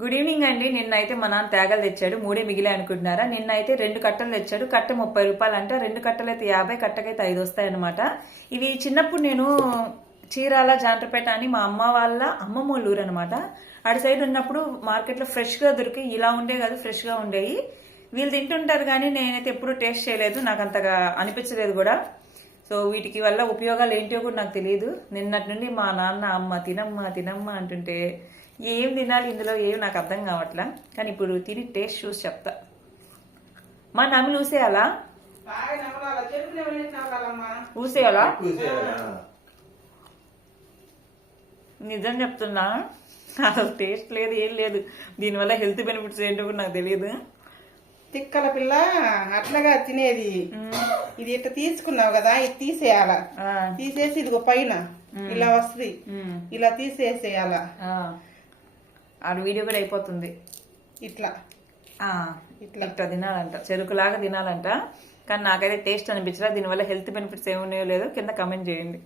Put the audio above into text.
Good evening అండి. నిన్నైతే మా నాన్న తేగలు తెచ్చాడు. మూడే మిగిలే అనుకుంటున్నారా? నిన్నైతే రెండు కట్టలు తెచ్చాడు. కట్ట ముప్పై రూపాయలు అంటే. రెండు కట్టలు అయితే యాభై కట్టకైతే ఐదు వస్తాయన్నమాట. ఇవి చిన్నప్పుడు నేను చీరాల జాంట్రపేట అని మా అమ్మ వాళ్ళ అమ్మమ్మ వాళ్ళ ఊరు అనమాట అటు సైడ్ ఉన్నప్పుడు మార్కెట్లో ఫ్రెష్గా దొరికి ఇలా ఉండే కాదు ఫ్రెష్గా ఉండేవి వీళ్ళు తింటుంటారు కానీ నేనైతే ఎప్పుడూ టేస్ట్ చేయలేదు. నాకు అంతగా అనిపించలేదు కూడా. సో వీటికి వల్ల ఉపయోగాలు ఏంటో కూడా నాకు తెలియదు. నిన్నటి నుండి మా నాన్న అమ్మ తినమ్మ తినమ్మ అంటుంటే ఏం తినాలి ఇందులో ఏం నాకు అర్థం కావట్లా? కానీ ఇప్పుడు తిని టేస్ట్ చూసి చెప్తా. మా నమ్మి ఊసేయాలా? ఊసేయాలా? నిజం చెప్తున్నా. అసలు టేస్ట్ లేదు ఏం లేదు. దీనివల్ల హెల్త్ బెనిఫిట్స్ ఏంటో కూడా నాకు తెలియదు. తిక్కల పిల్ల అట్లాగా తినేది. ఇది ఇట్లా తీసుకున్నావు కదా ఇది తీసేయాల. ఆ, తీసేసి ఇదిగో పైన ఇలా వస్తుంది. ఇలా తీసేసేయాల. ఆ. ఆడ వీడియో కూడా అయిపోతుంది. ఇట్లా. ఇట్లా. ఇట్లా తినాలంట. చెరుకులాగా తినాలంట. కానీ నాకైతే టేస్ట్ అనిపించరా దీనివల్ల హెల్త్ బెనిఫిట్స్ ఏమున్నాయో లేదో కింద కమెంట్ చేయండి.